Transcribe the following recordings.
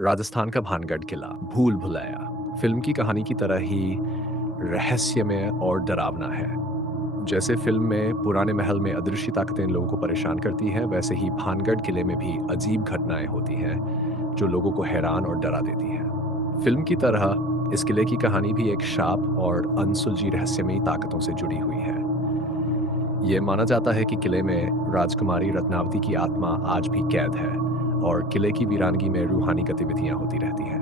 राजस्थान का भानगढ़ किला, भूल भुलैया, फिल्म की कहानी की तरह ही रहस्यमय और डरावना है। जैसे फिल्म में पुराने महल में अदृश्य ताकतें लोगों को परेशान करती हैं, वैसे ही भानगढ़ किले में भी अजीब घटनाएं होती हैं, जो लोगों को हैरान और डरा देती हैं। फिल्म की तरह इस किले की कहानी भी एक शाप और अनसुलझी रहस्यमयी ताकतों से जुड़ी हुई है। ये माना जाता है कि किले में राजकुमारी रत्नावती की आत्मा आज भी कैद है और किले की वीरानगी में रूहानी गतिविधियां होती रहती हैं।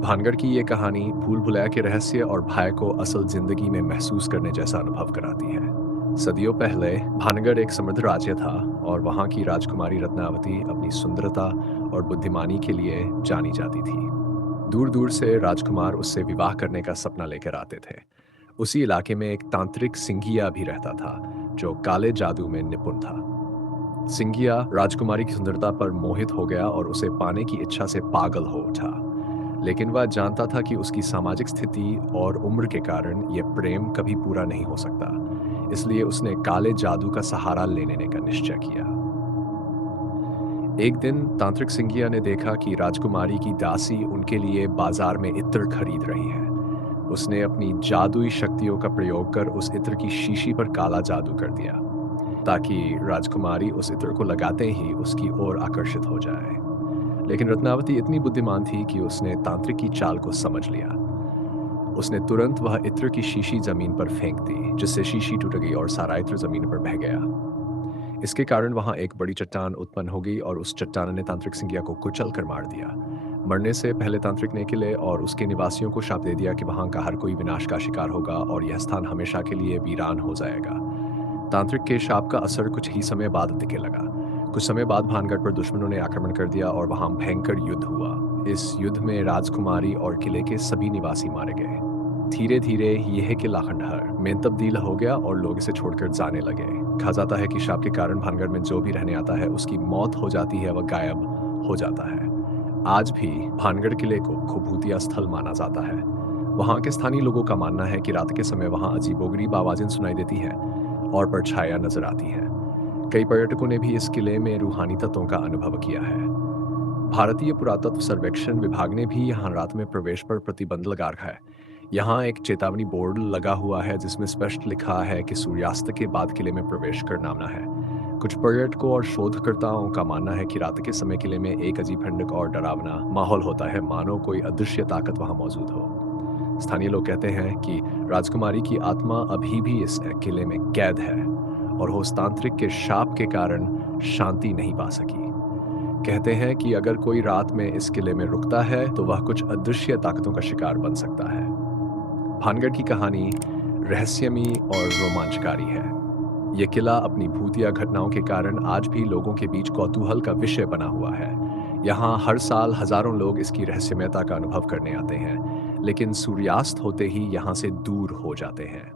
भानगढ़ की ये कहानी भूल भुलैया के रहस्य और भय को असल जिंदगी में महसूस करने जैसा अनुभव कराती है। सदियों पहले भानगढ़ एक समृद्ध राज्य था और वहाँ की राजकुमारी रत्नावती अपनी सुंदरता और बुद्धिमानी के लिए जानी जाती थी। दूर दूर से राजकुमार उससे विवाह करने का सपना लेकर आते थे। उसी इलाके में एक तांत्रिक सिंघिया भी रहता था, जो काले जादू में निपुण था। सिंघिया राजकुमारी की सुंदरता पर मोहित हो गया और उसे पाने की इच्छा से पागल हो उठा। लेकिन वह जानता था कि उसकी सामाजिक स्थिति और उम्र के कारण यह प्रेम कभी पूरा नहीं हो सकता। इसलिए उसने काले जादू का सहारा लेने का निश्चय किया। एक दिन तांत्रिक सिंघिया ने देखा कि राजकुमारी की दासी उनके लिए बाजार में इत्र खरीद रही है। उसने अपनी जादुई शक्तियों का प्रयोग कर उस इत्र की शीशी पर काला जादू कर दिया, ताकि राजकुमारी उस इत्र को लगाते ही उसकी ओर आकर्षित हो जाए। लेकिन रत्नावती इतनी बुद्धिमान थी कि उसने तांत्रिक की चाल को समझ लिया। उसने तुरंत वह इत्र की शीशी जमीन पर फेंक दी, जिससे शीशी टूट गई और सारा इत्र जमीन पर बह गया। इसके कारण वहां एक बड़ी चट्टान उत्पन्न हो गई और उस चट्टान ने तांत्रिक सिंघिया को कुचल कर मार दिया। मरने से पहले तांत्रिक ने किले और उसके निवासियों को शाप दे दिया कि वहां का हर कोई विनाश का शिकार होगा और यह स्थान हमेशा के लिए वीरान हो जाएगा। तांत्रिक के शाप का असर कुछ ही समय बाद दिखने लगा। कुछ समय बाद भानगढ़ पर दुश्मनों ने आक्रमण कर दिया और वहां भयंकर युद्ध हुआ। इस युद्ध में राजकुमारी और किले के सभी निवासी मारे गए। धीरे धीरे यह किला खंडहर में तब्दील हो गया और लोग इसे छोड़कर जाने लगे। कहा जाता है कि शाप के कारण भानगढ़ में जो भी रहने आता है उसकी मौत हो जाती है, वह गायब हो जाता है। आज भी भानगढ़ किले को खूबूतिया स्थल माना जाता है। वहाँ के स्थानीय लोगों का मानना है कि रात के समय वहाँ अजीबोगरीब आवाजें सुनाई देती हैं और परछाइयाँ नजर आती हैं। कई पर्यटकों ने भी इस किले में रूहानी तत्वों का अनुभव किया है। भारतीय पुरातत्व सर्वेक्षण विभाग ने भी यहाँ रात में प्रवेश पर प्रतिबंध लगा रखा है। यहाँ एक चेतावनी बोर्ड लगा हुआ है जिसमें स्पष्ट लिखा है कि सूर्यास्त के बाद किले में प्रवेश करना मना है। कुछ पर्यटकों और शोधकर्ताओं का मानना है कि रात के समय किले में एक अजीब ठंडक और डरावना माहौल होता है, मानो कोई अदृश्य ताकत वहां मौजूद हो। स्थानीय लोग कहते हैं कि राजकुमारी की आत्मा अभी भी इस किले में कैद है और वो उस तांत्रिक के शाप के कारण शांति नहीं पा सकी। कहते हैं कि अगर कोई रात में इस किले में रुकता है तो वह कुछ अदृश्य ताकतों का शिकार बन सकता है। भानगढ़ की कहानी रहस्यमयी और रोमांचकारी है। यह किला अपनी भूतिया घटनाओं के कारण आज भी लोगों के बीच कौतूहल का विषय बना हुआ है। यहाँ हर साल हजारों लोग इसकी रहस्यमयता का अनुभव करने आते हैं, लेकिन सूर्यास्त होते ही यहाँ से दूर हो जाते हैं।